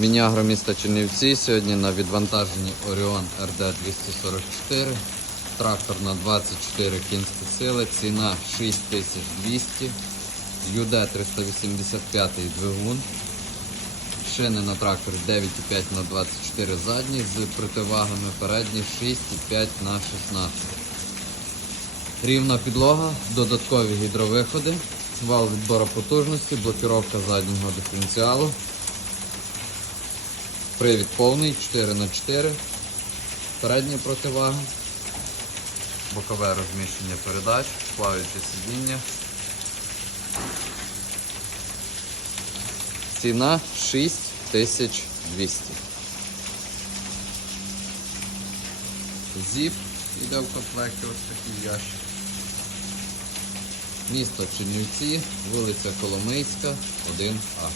Мінягро міста Чернівці сьогодні на відвантаженні Orion RD 244. Трактор на 24 кінські сили, ціна 6200, UD 385 двигун. Шини на тракторі 9,5 на 24 задні з противагами передні 6,5 на 16. Рівна підлога, додаткові гідровиходи, вал відбору потужності, блокіровка заднього диференціалу. Привід повний 4х4, передня противага, бокове розміщення передач, плаваюче сидіння. Ціна 6200. Зіп іде в комплекті ось такий ящик. Місто Чернівці, вулиця Коломийська, 1А.